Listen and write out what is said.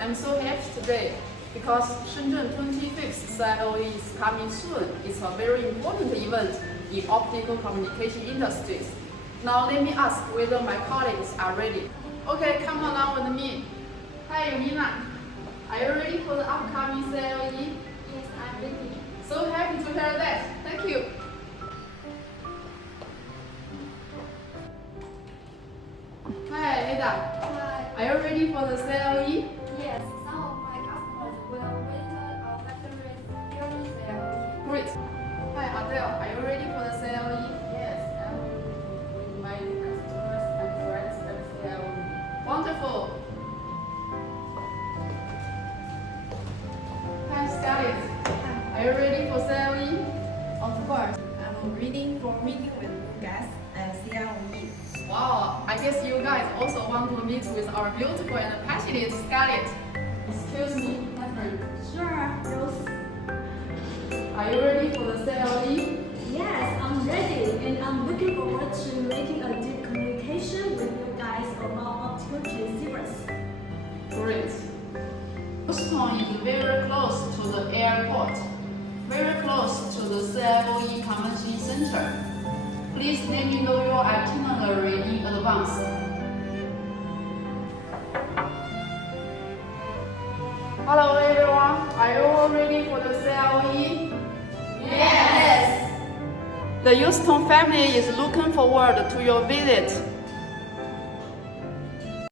I'm so happy today because Shenzhen 25th CIOE is coming soon. It's a very important event in optical communication industries. Now let me ask whether my colleagues are ready. Okay, come along with me. Hi, Yumina. Are you ready for the upcoming CIOE? Yes, I'm ready. So happy to hear that. Thank you. Hi, Ada. Hi. Are you ready for the CIOE? Yes, some of my customers will visit our factories during the CIOE. Great. Hi, Adele. Are you ready for the CIOE? Yes, I will with my customers and friends at CIOE. Wonderful. Hi, Scarlett. Are you ready for CIOE? Of course, I'm ready for meeting with you guys at CIOE. Wow, I guess you guys also want to meet with our beautiful and passionate Scarlett. Excuse me, my friend. Sure, Rose. Are you ready for the CIOE? Yes, I'm ready, and I'm looking forward to making a deep communication with you guys about optical transceivers. Great. Youthton is very close to the airport, very close to the CIOE Convention Center. Please let me know your itinerary in advance. Hello everyone, are you all ready for the CIOE? Yes! The Youthton family is looking forward to your visit.